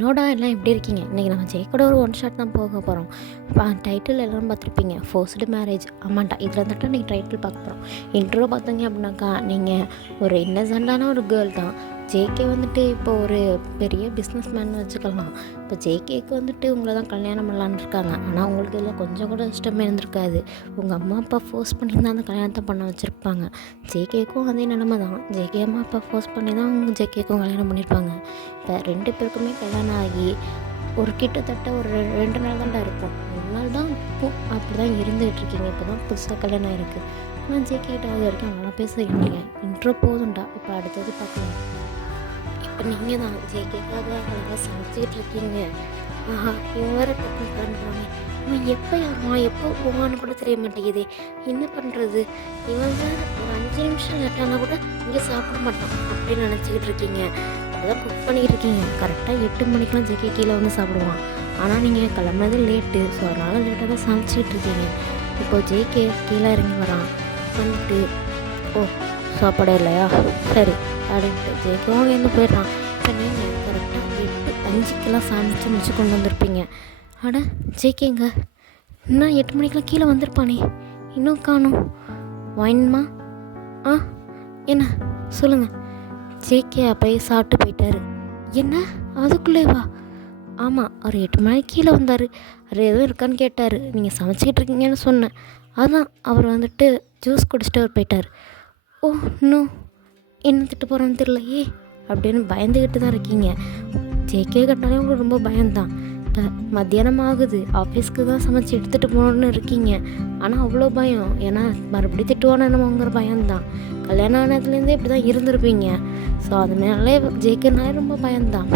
ஹலோடா எல்லாம் எப்படி இருக்கீங்க? இன்றைக்கி நம்ம ஜெயக்கூட ஒரு ஒன் ஷாட் தான் போக போகிறோம். டைட்டில் எல்லாம் பார்த்துருப்பீங்க, ஃபோர்ஸ்டு மேரேஜ். ஆமாண்டா, இதில் வந்துட்டு இன்றைக்கி டைட்டில் பார்க்க போகிறோம். இன்ட்ரோ பார்த்தீங்க அப்படின்னாக்கா, நீங்கள் ஒரு இன்னசென்ட்டான ஒரு கேர்ள் தான். ஜேகே வந்துட்டு இப்போ ஒரு பெரிய பிஸ்னஸ் மேன் வச்சுக்கலாம். இப்போ ஜேகேக்கு வந்துட்டு உங்களை தான் கல்யாணம் பண்ணலான்னு இருக்காங்க. ஆனால் உங்களுக்கு இதில் கொஞ்சம் கூட இஷ்டமே இருந்திருக்காது. உங்கள் அம்மா அப்பா ஃபோர்ஸ் பண்ணி தான் அந்த கல்யாணத்தை பண்ண வச்சுருப்பாங்க. ஜேகேக்கும் அதே நிலமை தான். ஜேகே அம்மா அப்பா ஃபோர்ஸ் பண்ணி தான் அவங்க ஜேகேக்கும் கல்யாணம் பண்ணியிருப்பாங்க. இப்போ 2 பேருக்குமே கல்யாணம் ஆகி ஒரு கிட்டத்தட்ட ஒரு 2 நாள் தான்டா இருக்கும். 2 நாள் தான் இருக்கும். அப்படி தான் இருந்துகிட்டு இருக்கீங்க. இப்போ தான் புதுசாக கல்யாணம் ஆகிருக்கு. ஆனால் ஜேகே கிட்ட அது வரைக்கும் நல்லா பேசுகிறீங்க. இன்ட்ரோ போதும்டா. இப்போ அடுத்தது பார்க்கலாம். இப்போ நீங்கள் தான் ஜேகேக்காக அழகாக சமைச்சிக்கிட்டு இருக்கீங்க. ஆஹா, இவன் வேறு டக்குனு பண்ணுறாங்க. இவன் எப்போ போவான்னு கூட தெரிய மாட்டேங்குது. என்ன பண்ணுறது? இவன் வேறு ஒரு 5 நிமிஷம் லேட்டானா கூட இங்கே சாப்பிட மாட்டான் அப்படின்னு நினச்சிக்கிட்டு இருக்கீங்க. அதான் குக் பண்ணிக்கிட்டு இருக்கீங்க. கரெக்டாக 8 மணிக்கெலாம் ஜேகே கீழே வந்து சாப்பிடுவான். ஆனால் நீங்கள் கிளம்புனது லேட்டு. ஸோ அதனால் லேட்டாக தான் சமைச்சிக்கிட்டு இருக்கீங்க. இப்போது ஜேகே கீழே இறங்கி வரான். வந்துட்டு ஓ சாப்பாடே இல்லையா, சரி அப்படின்ட்டு ஜேகேவும் அங்கேருந்து போயிடுறான். இப்போ நீங்கள் கரெக்டாக 8:05 சமைச்சு முடிச்சு கொண்டு வந்திருப்பீங்க. அட ஜேகேங்க இன்னும் 8 மணிக்கெலாம் கீழே வந்திருப்பானே, இன்னும் காணும். வாயின்மா என்ன சொல்லுங்கள். ஜேகே அப்போயே சாப்பிட்டு போயிட்டாரு. என்ன அதுக்குள்ளே வா? ஆமாம், அவர் 8 மணிக்கு கீழே வந்தார். அவர் எதுவும் இருக்கான்னு கேட்டார். நீங்கள் சமைச்சிக்கிட்டு இருக்கீங்கன்னு சொன்னேன். அதான் அவர் வந்துட்டு ஜூஸ் குடிச்சிட்டு அவர் போயிட்டார். ஓ இன்னும் என்ன திட்டு போகிறான்னு தெரியலையே அப்படின்னு பயந்துக்கிட்டு தான் இருக்கீங்க. ஜேகே கட்டாலே உங்களுக்கு ரொம்ப பயம்தான். இப்போ மத்தியானம் ஆகுது, ஆஃபீஸ்க்கு தான் சமைச்சு எடுத்துகிட்டு போகணுன்னு இருக்கீங்க. ஆனால் அவ்வளோ பயம். ஏன்னா மறுபடியும் திட்டுவானோங்கிற பயம்தான். கல்யாணம் ஆனதுலேருந்தே இப்படி தான் இருந்திருப்பீங்க. ஸோ அதனாலே ஜேகேனாலே ரொம்ப பயம்தான்.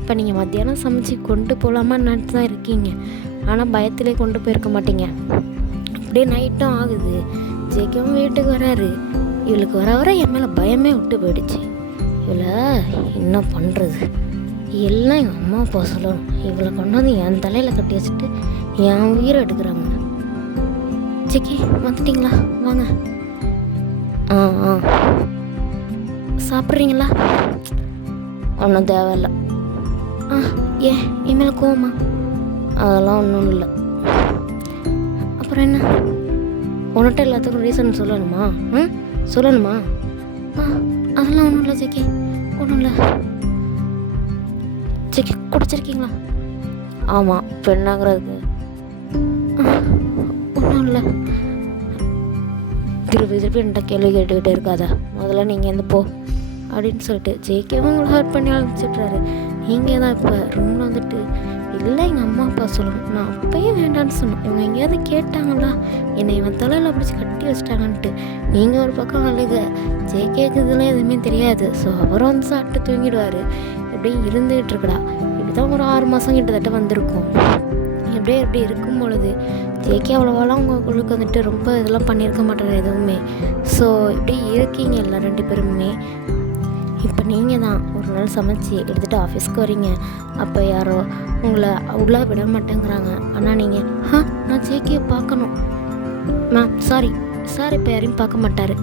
இப்போ நீங்கள் மத்தியானம் சமைச்சு கொண்டு போகலாமான்னு நினச்சி தான் இருக்கீங்க. ஆனால் பயத்திலே கொண்டு போயிருக்க மாட்டீங்க. அப்படியே நைட்டும் ஆகுது. ஜேகேவும் வீட்டுக்கு வராரு. இவளுக்கு வர வர என் மேலே பயமே விட்டு போயிடுச்சு. இவளை என்ன பண்ணுறது? எல்லாம் எங்கள் அம்மா அப்பா சொல்லணும். இவளை கொண்டு வந்து என் தலையில் கட்டி வச்சுட்டு என் உயிரை எடுக்கிறாங்க. ஜேகே வந்துட்டிங்களா? வாங்க. சாப்பிட்றீங்களா? ஒன்றும் தேவையில்லை. ஏன் என் மேலே கோவமா? அதெல்லாம் ஒன்றும் இல்லை. அப்புறம் என்ன, உன்கிட்ட எல்லாத்துக்கும் ரீசன் சொல்லணுமா? சொல்லணுமா? அதெல்லாம் ஒன்றும் இல்லை ஜேகே, ஒன்றும் இல்லை. ஜேகே குடிச்சிருக்கீங்களா? ஆமாம், பெண்ணாங்கிறதுக்கு ஒன்றும் இல்லை. திருப்பி என்கிட்ட கேள்வி கேட்டுக்கிட்டே இருக்காதா, முதல்ல நீங்கள் எந்த போ அப்படின்னு சொல்லிட்டு ஜேகேவும் உங்களை ஹர்ட் பண்ணி ஆரம்பிச்சிட்றாரு. நீங்கள் தான் இப்போ ரூமில் வந்துட்டு இல்லை எங்கள் அம்மா அப்பா சொல்லணும், நான் அப்பயே வேண்டான்னு சொன்னேன். இவங்க எங்கேயாவது கேட்டாங்களா என்னை இவன் தலையில் பிடிச்சி கட்டி வச்சிட்டாங்கன்ட்டு. நீங்கள் ஒரு பக்கம் அழுக. ஜேகேக்கு இதெல்லாம் எதுவுமே தெரியாது. ஸோ அவரும் வந்து சாப்பிட்டு தூங்கிடுவார். இப்படி இருந்துகிட்டு இருக்கடா. இப்படி தான் ஒரு 6 மாதம் கிட்டத்தட்ட வந்திருக்கும். எப்படி இருக்கும் பொழுது ஜேகே அவ்வளோவாலாம் உங்களுக்கு வந்துட்டு ரொம்ப இதெல்லாம் பண்ணியிருக்க மாட்டார் எதுவுமே. ஸோ இப்படி இருக்கீங்க எல்லா 2 பேருமே. இப்போ நீங்கள் தான் ஒரு நாள் சமைச்சு எடுத்துகிட்டு ஆஃபீஸ்க்கு வரீங்க. அப்போ யாரோ உங்களை உள்ளே விட மாட்டேங்கிறாங்க. ஆனால் நீங்கள் நான் ஜேகே பார்க்கணும் மேம், சாரி இப்போ யாரையும் பார்க்க மாட்டார்.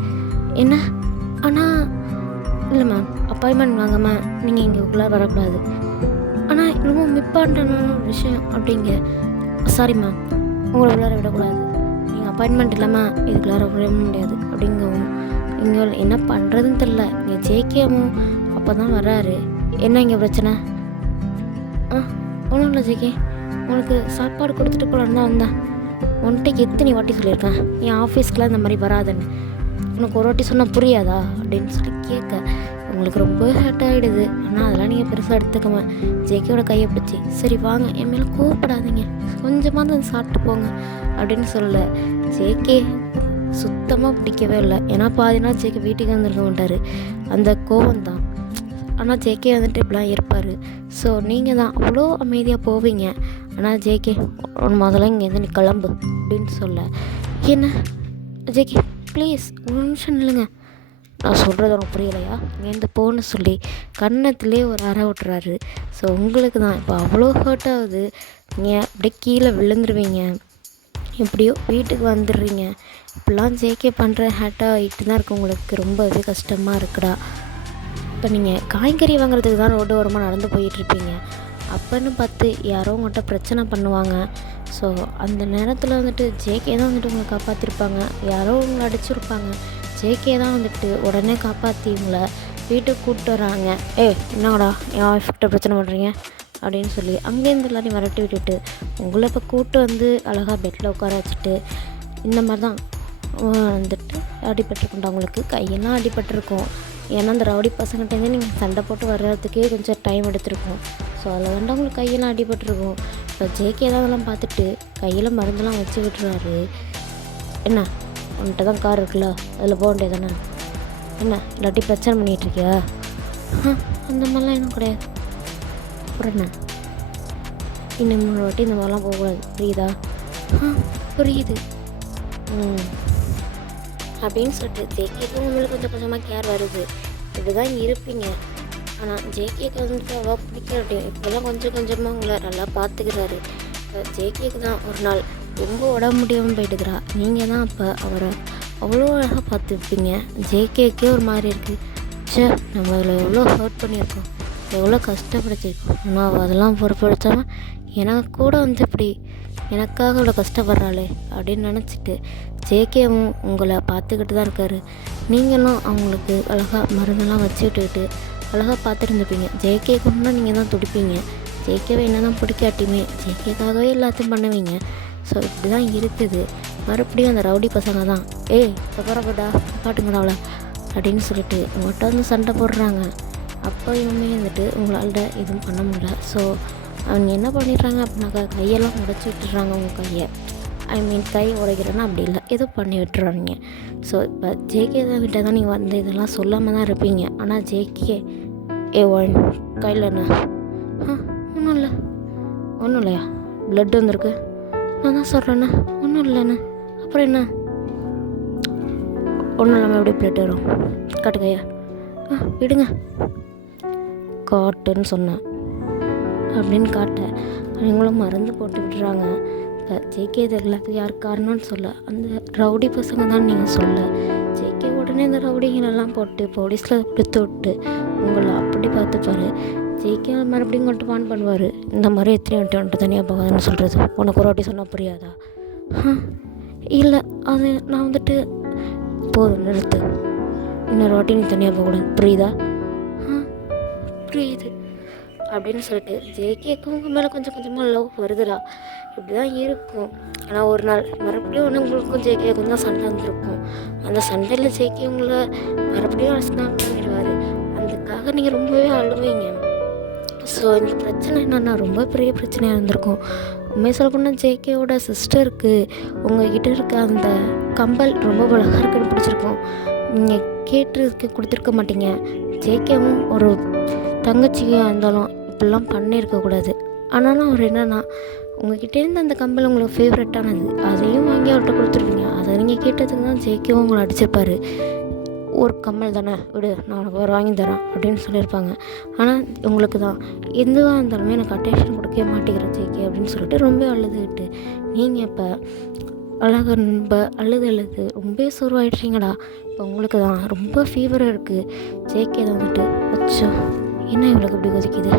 என்ன? ஆனால் இல்லை மேம், அப்பாயின்மெண்ட் வாங்க மேம், நீங்கள் இங்கே உள்ளே வரக்கூடாது. ஆனால் ரொம்ப மிப்பாண்டான ஒரு விஷயம் அப்படிங்க. சாரி மேம், உங்களை உள்ளார விடக்கூடாது. நீங்கள் அப்பாயின்மெண்ட் இல்லாமல் இதுக்குள்ளார விட முடியாது அப்படிங்கவும். இங்கே என்ன பண்ணுறதுன்னு தெரில. இங்கே ஜேகேவும் அப்போ தான் வர்றாரு. என்ன இங்கே பிரச்சனை? ஒன்றும் இல்லை ஜேகே, உனக்கு சாப்பாடு கொடுத்துட்டு போகலான்னு தான் வந்தேன். உன்கிட்ட எத்தனை வாட்டி சொல்லியிருக்கேன் என் ஆஃபீஸ்க்கெலாம் இந்த மாதிரி வராதுன்னு. உனக்கு ஒரு வாட்டி சொன்னால் புரியாதா அப்படின்னு சொல்லி கேட்க உங்களுக்கு ரொம்ப ஹர்ட் ஆகிடுது. ஆனால் அதெல்லாம் நீங்கள் பெருசாக எடுத்துக்கோங்க. ஜேகேயோட கையை பிடிச்சி சரி வாங்க, என் மேலே கோவப்படாதீங்க, கொஞ்சமாக தான் சாப்பிட்டு போங்க அப்படின்னு சொல்ல ஜேகே சுத்தமாக பிடிக்கவே இல்லை. ஏன்னா பாதி நாள் ஜேகே வீட்டுக்கு வந்துருக்க மாட்டார். அந்த கோவம் தான். ஆனால் ஜேகே வந்துட்டு இப்படிலாம் இருப்பார். ஸோ நீங்கள் தான் அவ்வளோ அமைதியாக போவீங்க. ஆனால் ஜேகே முதல்ல இங்கேருந்து நீ கிளம்பு அப்படின்னு சொல்ல, என்ன ஜேகே ப்ளீஸ் ஒரு நிமிஷம் இல்லைங்க, நான் சொல்கிறது உனக்கு புரியலையா, இங்கேருந்து போன்னு சொல்லி கன்னத்துலேயே ஒரு அறை விட்டுறாரு. ஸோ உங்களுக்கு தான் இப்போ அவ்வளோ ஹர்ட் ஆகுது. நீங்கள் அப்படியே கீழே விழுந்துருவீங்க. எப்படியோ வீட்டுக்கு வந்துடுறீங்க. இப்படிலாம் ஜேகே பண்ணுற ஹேட்டாக ஆகிட்டு தான் இருக்குது. உங்களுக்கு ரொம்பவே கஷ்டமாக இருக்குடா. இப்போ நீங்கள் காய்கறி வாங்குறதுக்கு தான் ரோடு ஓரமாக நடந்து போயிட்டுருப்பீங்க. அப்போன்னு பார்த்து யாரோ உங்கள்கிட்ட பிரச்சனை பண்ணுவாங்க. ஸோ அந்த நேரத்தில் வந்துட்டு ஜேகே தான் வந்துட்டு உங்களை காப்பாற்றிருப்பாங்க. யாரோ உங்களை அடிச்சிருப்பாங்க. ஜேகே தான் வந்துட்டு உடனே காப்பாற்றி உங்களை வீட்டுக்கு கூப்பிட்டு வராங்க. என்னடா என் ஒய்ஃப்கிட்ட பிரச்சனை பண்ணுறீங்க அப்படின்னு சொல்லி அங்கேருந்து எல்லாரையும் விரட்டி விட்டுட்டு உங்களை இப்போ கூப்பிட்டு வந்து அழகாக பெட்டில் உட்கார வச்சுட்டு இந்த மாதிரி தான் வந்துட்டு அடிபட்டிருக்குண்டா. உங்களுக்கு கையெல்லாம் அடிபட்டிருக்கும். ஏன்னா அந்த ரவுடி பசங்கிட்டேருந்து நீங்கள் சண்டை போட்டு வர்றதுக்கே கொஞ்சம் டைம் எடுத்திருக்கும். ஸோ அதில் வந்து உங்களுக்கு கையெல்லாம் அடிபட்டிருக்கும். இப்போ ஜேகே தான் அதெல்லாம் பார்த்துட்டு கையில் மருந்தெல்லாம் வச்சு விட்டுறாரு. என்ன உன்கிட்ட தான் கார் இருக்குல்ல, அதில் போக வேண்டியது தானே, என்ன இல்லாட்டி பிரச்சனை பண்ணிகிட்ருக்கியா? அந்த மாதிரிலாம் இன்னும் கிடையாது. அப்புறம் என்ன, இன்னும் 3 வாட்டி இந்த மாதிரிலாம் போகக்கூடாது, புரியுதா? புரியுது அப்படின்னு சொல்லிட்டு ஜேகேக்கு உங்களுக்கு கொஞ்சம் கொஞ்சமாக கேர் வருது. இப்படி தான் இருப்பீங்க. ஆனால் ஜேகேக்கு வந்துட்டு அவ்வளோ பிடிக்காது. இப்போல்லாம் கொஞ்சம் கொஞ்சமாக உங்களை நல்லா பார்த்துக்கிறாரு. இப்போ ஜேகேக்கு தான் ஒரு நாள் ரொம்ப உடம்பு முடியாமல் போயிட்டுக்கிறா. நீங்கள் தான் அப்போ அவரை அவ்வளோ அழகாக பார்த்துருப்பீங்க. ஜேகேக்கே ஒரு மாதிரி இருக்குது. நம்ம அதில் எவ்வளோ ஹர்ட் பண்ணியிருக்கோம், எவ்வளோ கஷ்டப்படுத்திருக்கோம். ஆனால் அவள் அதெல்லாம் பொறுப்படுத்தாமல் எனக்கு கூட வந்து இப்படி எனக்காக இவ்வளோ கஷ்டப்படுறாளே அப்படின்னு நினச்சிட்டு ஜேகேவும் உங்களை பார்த்துக்கிட்டு தான் இருக்காரு. நீங்களும் அவங்களுக்கு அழகாக மருந்தெல்லாம் வச்சு விட்டுக்கிட்டு அழகாக பார்த்துட்டு இருந்துப்பீங்க. ஜேகே கொண்டா நீங்கள் தான் துடிப்பீங்க. ஜேகேவை என்ன தான் பிடிக்காட்டியுமே ஜேகேக்காகவே எல்லாத்தையும் பண்ணுவீங்க. ஸோ இப்படி தான் இருக்குது. மறுபடியும் அந்த ரவுடி பசங்க தான் தப்பறப்படா பாட்டுங்கடா அவளை அப்படின்னு சொல்லிட்டு உங்கள்கிட்ட வந்து சண்டை போடுறாங்க. அப்போ இனிமே வந்துட்டு உங்களால் எதுவும் பண்ண முடியல. ஸோ அவங்க என்ன பண்ணிடுறாங்க அப்படின்னாக்கா கையெல்லாம் உடச்சி விட்டுறாங்க. உங்கள் கையை கை உடைக்கிறேன்னா அப்படி இல்லை, ஏதோ பண்ணி விட்டுறாங்க. ஸோ இப்போ ஜேகே தான் விட்டால் தான் நீங்கள் வந்து இதெல்லாம் சொல்லாமல் தான் இருப்பீங்க. ஆனால் ஜேகே ஒன் கையில் என்ன ஒன்றும் இல்லையா, ப்ளட் வந்திருக்கு, நான் தான் சொல்கிறேண்ணே ஒன்றும் இல்லைண்ணே. அப்புறம் என்ன, ஒன்றும் இல்லாமல் எப்படி ப்ளட் வரும், காட்டுக்கையா விடுங்க, காட்டுன்னு சொன்னேன் அப்படின்னு காட்ட அவங்களும் மறந்து போட்டு விட்டுறாங்க. இப்போ ஜேகே இது எல்லாத்துக்கும் யார் காரணம்னு சொல்ல அந்த ரவுடி பசங்க தான் நீங்கள் சொல்ல. ஜேகே உடனே இந்த ரவுடிகளெல்லாம் போட்டு போலீஸில் கொடுத்து விட்டு உங்களை அப்படி பார்த்துப்பாரு. ஜேகே மறுபடியும் கொண்டு வான் பண்ணுவார். இந்த மாதிரி எத்தனை வந்துட்டு தனியாக போகாதுன்னு சொல்கிறது, உனக்கு ஒரு வாட்டி சொன்னால் புரியாதா? இல்லை அது நான் வந்துட்டு போதும் நிறுத்து, இன்னொரு வாட்டி நீ தனியாக போகக்கூடாது, புரியுதா? புரியுது அப்படின்னு சொல்லிட்டு ஜேகேக்கும் உங்கள் மேலே கொஞ்சம் கொஞ்சமாக லவ் வருதுடா. இப்படி தான் இருக்கும். ஆனால் ஒரு நாள் மறுபடியும் உங்களுக்கும் ஜேகேக்கும் தான் சண்டை வந்துருக்கும். அந்த சண்டையில் ஜேகே உங்களை மறுபடியும் அஸ்னாப் பண்ணிடுவார். அதுக்காக நீங்கள் ரொம்பவே அழுவீங்க. ஸோ இந்த பிரச்சனை என்னென்னா ரொம்ப பெரிய பிரச்சனையாக இருந்திருக்கும். உண்மையை சொல்ல போனால் ஜேகேவோட சிஸ்டருக்கு உங்கள்கிட்ட இருக்க அந்த கம்பல் ரொம்ப அழகாக இருக்குன்னு பிடிச்சிருக்கும். நீங்கள் கேட்டு கொடுத்துருக்க மாட்டீங்க. ஜேகேவும் ஒரு தங்கச்சியாக இருந்தாலும் இப்படிலாம் பண்ணியிருக்கக்கூடாது. ஆனாலும் அவர் என்னென்னா உங்கள்கிட்டேருந்து அந்த கம்பல் உங்களுக்கு ஃபேவரட்டானது, அதையும் வாங்கி அவர்கிட்ட கொடுத்துருப்பீங்க. அதை நீங்கள் கேட்டதுக்கு தான் ஜேகேவும் உங்களை அடிச்சிருப்பார். ஒரு கம்மல் தானே விடு, நான் உனக்கு ஒரு வாங்கி தரேன் அப்படின்னு சொல்லியிருப்பாங்க. ஆனால் உங்களுக்கு தான் எதுவாக இருந்தாலுமே எனக்கு அட்டென்ஷன் கொடுக்கவே மாட்டேங்கிறேன் ஜேகே அப்படின்னு சொல்லிட்டு ரொம்ப அழுதுகிட்டு நீங்கள் இப்போ அழகாக ரொம்ப அழுது ரொம்ப சோர்வாயிட்றீங்கடா. இப்போ உங்களுக்கு தான் ரொம்ப ஃபீவராக இருக்குது. ஜேகே தான் வந்துட்டு அச்சோ என்ன இவளுக்கு இப்படி கொதிக்குது,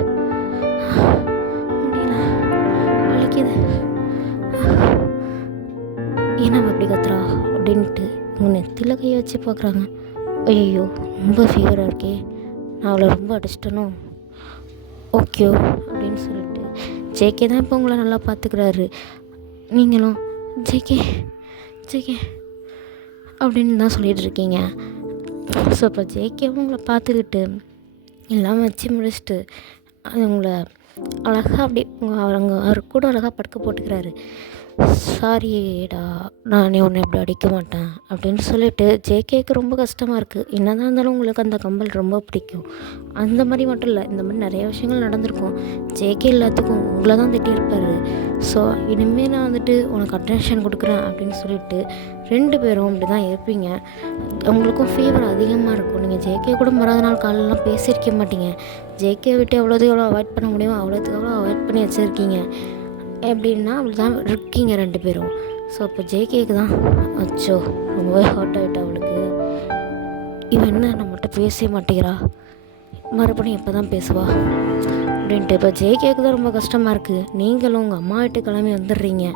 முடியல வலிக்குது, என்ன இப்படி கத்துறா அப்படின்ட்டு உங்கள் நெத்தியில் கையை வச்சு பார்க்குறாங்க. ஐயோ ரொம்ப ஃபீவராக இருக்கே, நான் அவளை ரொம்ப அடிச்சிட்டனோ, ஓகே அப்படின்னு சொல்லிட்டு ஜேகே தான் இப்போ உங்களை நல்லா பார்த்துக்கிறாரு. நீங்களும் ஜேகே ஜேகே அப்படின்னு தான் சொல்லிகிட்டு இருக்கீங்க. ஸோ இப்போ ஜேகேவும் உங்களை பார்த்துக்கிட்டு எல்லாம் வச்சு முடிச்சுட்டு அது உங்களை அழகாக அப்படி அவர் கூட அழகாக படுக்க போட்டுக்கிறாரு. சாரிடா நானே உன்னை எப்படி அடிக்க மாட்டேன் அப்படின்னு சொல்லிட்டு ஜேகேக்கு ரொம்ப கஷ்டமாக இருக்குது. என்ன தான் இருந்தாலும் உங்களுக்கு அந்த கம்பல் ரொம்ப பிடிக்கும். அந்த மாதிரி மட்டும் இல்லை, இந்த மாதிரி நிறைய விஷயங்கள் நடந்திருக்கும். ஜேகே எல்லாத்துக்கும் உங்களை தான் திட்டியிருப்பார். ஸோ இனிமேல் நான் வந்துட்டு உனக்கு அட்டென்ஷன் கொடுக்குறேன் அப்படின்னு சொல்லிட்டு 2 பேரும் அப்படி தான் இருப்பீங்க. உங்களுக்கும் ஃபீவர் அதிகமாக இருக்கும். நீங்கள் ஜேகே கூட மறாத நாள் காலெல்லாம் பேசியிருக்க மாட்டீங்க. ஜேகே விட்டு எவ்வளோதுக்கு எவ்வளோ அவாய்ட் பண்ண முடியுமோ அவ்வளோத்துக்கு எவ்வளோ அவாய்ட் பண்ணி வச்சுருக்கீங்க. எப்படின்னா அப்படி தான் இருக்கீங்க 2 பேரும். ஸோ இப்போ ஜேகேக்கு தான் அச்சோ ரொம்பவே ஹார்ட் ஆகிட்டா அவளுக்கு. இவன் என்ன நம்மகிட்ட பேசவே மாட்டேங்கிறா, மறுபடியும் எப்போ தான் பேசுவா அப்படின்ட்டு. இப்போ ஜேகேக்கு தான் ரொம்ப கஷ்டமாக இருக்குது. நீங்களும் உங்கள் அம்மா வீட்டு கிளம்பி வந்துடுறீங்க.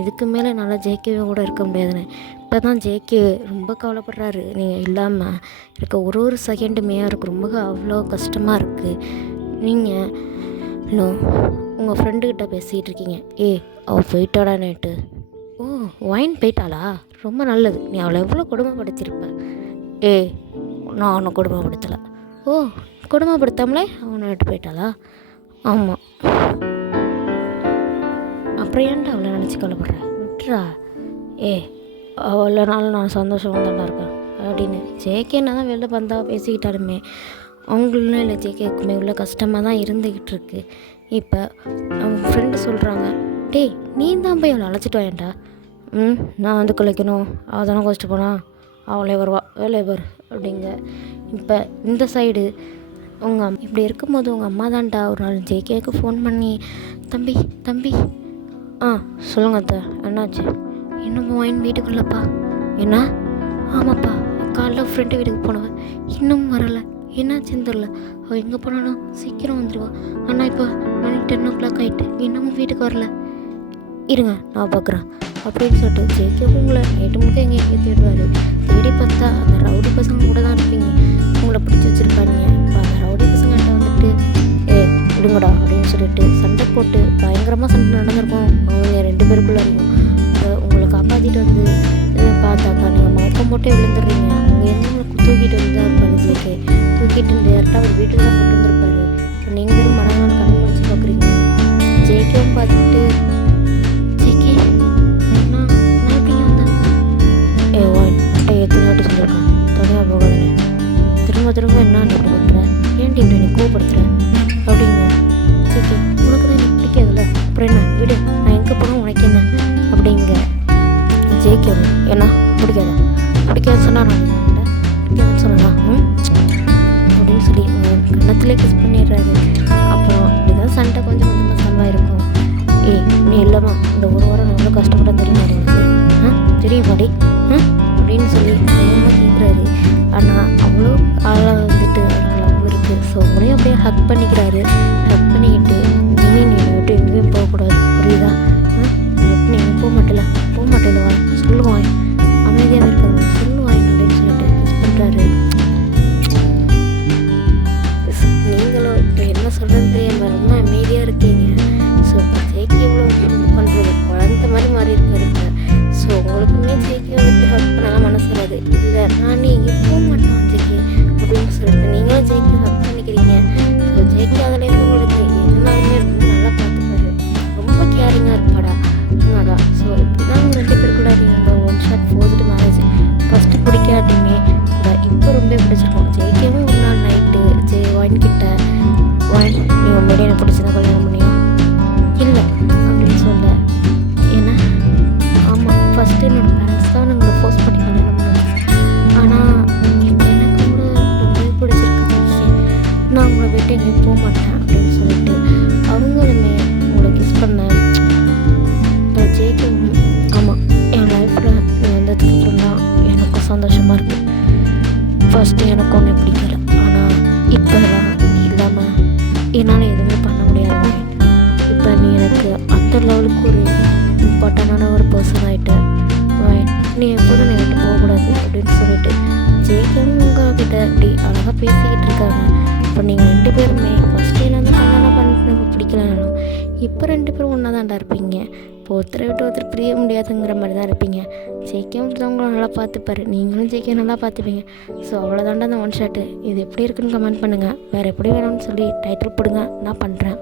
இதுக்கு மேலே என்னால் ஜேகேவே கூட இருக்க முடியாதுன்னு இப்போ தான் ஜேகே ரொம்ப கவலைப்படுறாரு. நீங்கள் இல்லாமல் இருக்க ஒரு செகண்டுமே அவருக்கு ரொம்ப அவ்வளோ கஷ்டமாக இருக்குது. நீங்கள் இன்னும் உங்கள் ஃப்ரெண்டுக்கிட்ட பேசிகிட்டு இருக்கீங்க. அவள் போயிட்டாடா நைட்டு. ஓ, ஒயின் போயிட்டாளா? ரொம்ப நல்லது. நீ அவளை எவ்வளோ கொடுமைப்படுத்தியிருப்ப. நான் அவனை கொடுமைப்படுத்தலை. ஓ, கொடுமைப்படுத்தாமலே அவனை விட்டு போயிட்டாளா? ஆமாம். அப்புறம் ஏன்டா அவளை நினச்சி கவலைப்படுற? விட்டுறா. அவ்வளோனாலும் நான் சந்தோஷமாக தான்டா இருக்கேன் அப்படின்னு ஜேகே என்ன தான் வெளில வந்தா பேசிக்கிட்டாலுமே அவங்களும் இல்லை ஜேகேக்குமே உள்ள கஷ்டமாக தான் இருந்துக்கிட்டு இருக்கு. இப்போ அவங்க ஃப்ரெண்டு சொல்கிறாங்க, நீ தான் போய் அவளை அழைச்சிட்டு வாயேன்டா. நான் வந்து குலைக்கணும், அவள் தானே குறைச்சிட்டு போனா, அவளே வருவா, வேலையை பாரு அப்படிங்க. இப்போ இந்த சைடு உங்கள் இப்படி இருக்கும்போது உங்கள் அம்மா தான்டா ஒரு நாள் ஜேகேக்கு ஃபோன் பண்ணி, தம்பி சொல்லுங்க அத்தை, என்னாச்சு? இன்னும் ஒயின் வீட்டுக்குள்ளப்பா. என்ன? ஆமாப்பா, காலைல ஃப்ரெண்டு வீட்டுக்கு போனவன் இன்னும் வரலை. என்னாச்சுன்னு தெரில. அவள் எங்கே போனாலும் சீக்கிரம் வந்துடுவா. ஆனால் இப்போ மணி 10 o'clock ஆகிட்டு இன்னமும் வீட்டுக்கு வரல. இருங்க நான் பார்க்குறேன் அப்படின்னு சொல்லிட்டு ஜேகே உங்களை நைட்டு முழுக்க எங்கே தேடுவார். தேடி பார்த்தா அந்த ரவுடி பசங்க கூட தான் இருப்பீங்க. உங்களை பிடிச்சி வச்சுருப்பாங்க. இப்போ அந்த ரவுடி பசங்கள்கிட்ட வந்துட்டு விடுங்கடா அப்படின்னு சொல்லிட்டு சண்டை போட்டு பயங்கரமாக சண்டை நடந்திருக்கும். அவங்க 2 பேருக்குள்ளே இருக்கும். உங்களை காப்பாற்றிட்டு வந்து பார்த்தாக்கா நீங்கள் மயக்கம் போட்டே விழுந்துடுறீங்க. அவங்க என்ன தூக்கிட்டு வந்து தான் இருப்பாரு ஜேகே. தூக்கிட்டு டேரெக்டாக அவர் வீட்டுக்கு தான் போட்டு வந்துருப்பாரு. இப்போ நீங்கள் வெறும் மரங்கள் கண்ணு முடிச்சு பார்க்குறீங்க. ஜேகேவும் பார்த்துட்டு, ஜேகே நான் எப்படிங்க வந்தேன்? எத்தனை வாட்டி சொல்லியிருக்கேன் தனியாக போகாதுன்னு. திரும்ப என்ன இப்படி பண்ணுற? ஏன்டி இப்படி நீ கோவப்படுத்துற அப்படிங்க. ஜேகே உனக்கு தான் எனக்கு பிடிக்காதுல்ல, அப்புறம் என்ன விடு, நான் எங்கே போனால் உனக்கு என்ன அப்படிங்க. ஜேகே என்ன பிடிக்காது சொன்னால் நான் பிடிக்காதுன்னு சொன்னா அப்படின்னு சொல்லி கன்னத்துலேயே கிஸ் பண்ணிடுறாரு. அப்புறம் இப்படிதான் சண்டை கொஞ்சம் கொஞ்சமாக சால்வ் ஆகிருக்கும். நீ இல்லைம்மா இந்த ஒரு வாரம் நான் எவ்வளோ கஷ்டப்பட்டேன் தெரியுமா எனக்கு? தெரியும் பாடி அப்படின்னு சொல்லி ரொம்ப கேட்குறாரு. ஆனால் அவ்வளோ ஆளாக வந்துட்டு அவருக்கு லவ் இருக்குது. ஸோ உங்களையும் அப்படியே ஹக் பண்ணிக்கிறாரு. ஹக் பண்ணிக்கிட்டு இனிமேல் நீ விட்டு எங்கேயும் போகக்கூடாது, புரியுதா? நீ போக மாட்டேல வாய் சொல்லுவாய், அமைதியாக இருக்கிறது சொல்லுவாய் அப்படின்னு சொல்லிட்டு கிஸ் பண்ணுறாரு. நீங்களும் இப்போ என்ன சொல்கிறேன்னு தெரியாமல் ரொம்ப அமைதியாக இருக்கீங்க. ஸோ இப்போ ஜேகே இவ்வளோ பண்ணுறது குழந்த மாதிரி மாறி இருக்காரு. ஸோ உங்களுக்குமே ஜேகே வந்துட்டு ஹக் பண்ணலாம் மனசு வராது. இல்லை நான் நீ போக மாட்டான் ஜேகே அப்படின்னு சொல்லிட்டு நீங்களும் ஜேகே ஹக் பண்ணிக்கிறீங்க. ஸோ ஜேகே அதுலேருந்து உங்களுக்கு எல்லாருமே ரொம்ப நல்லா பார்த்துப்பாரு. ரொம்ப கேரிங்காக இருப்பாடா. ஸோ இப்படி தான் அவங்க 2 பேருக்குள்ள நீங்கள் one shot forced marriage first பிடிக்காட்டியுமே இப்போ ரொம்ப பிடிச்சிருக்கோம். ஜேகேவும் ஒரு நாள் நைட்டு ஒயின் கிட்ட நீ உண்மையிலே எனக்கு பிடிச்சதா கல்யாணம் பண்ணியா? இல்லை அப்படின்னு சொல்ல. ஏன்னா ஆமாம், ஃபஸ்ட்டு என்னோடய பேரண்ட்ஸ் தான் உங்களை ஃபோர்ஸ் பண்ணி கல்யாணம் பண்ணாங்க. ஆனால் இப்போ எனக்கு கூட ரொம்ப பிடிச்சிருக்கு. நான் உங்களை விட்டு எங்கேயும் போக மாட்டேன் அப்படின்னு சொல்லிட்டு அவங்களுமே உங்களை கிஸ் பண்ணேன். இப்போ ஜேகே ஆமாம், என் லைஃப்பில் நீ வந்ததுக்கப்புறம் தான் எனக்கும் சந்தோஷமாக இருக்குது. ஃபஸ்ட்டு எனக்கு ஒன்று பிடிக்கல, ஆனால் இப்போலாம் நீ இல்லாமல் என்னால் எதுவுமே பண்ண முடியாது. இப்போ நீ எனக்கு அந்த லெவலுக்கு ஒரு இம்பார்ட்டண்டான ஒரு பர்சன் ஆகிட்ட. நீ எப்போதும் நீ விட்டு போகக்கூடாது அப்படின்னு சொல்லிட்டு ஜேகேவும் உங்ககிட்ட அப்படி அழகாக பேசிக்கிட்டு இருக்காங்க. இப்போ நீங்கள் 2 பேருமே ஃபஸ்ட்டு வந்து கல்யாணம் பண்ண பிடிக்கலனாலும் இப்போ 2 பேரும் ஒன்றா தான்டா இருப்பீங்க. இப்போ ஒருத்தரை விட்டு ஒருத்தர் பிரிய முடியாதுங்கிற மாதிரி தான் இருப்பீங்க. ஜேகேவும் உங்களை நல்லா பார்த்துப்பாரு, நீங்களும் ஜேகே நல்லா பார்த்துப்பீங்க. ஸோ அவ்வளோதாண்டா அந்த ஒன் ஷாட்டு. இது எப்படி இருக்குன்னு கமெண்ட் பண்ணுங்கள். வேறு எப்படி வேணும்னு சொல்லி டைட்டில் போடுங்க, நான் பண்ணுறேன்.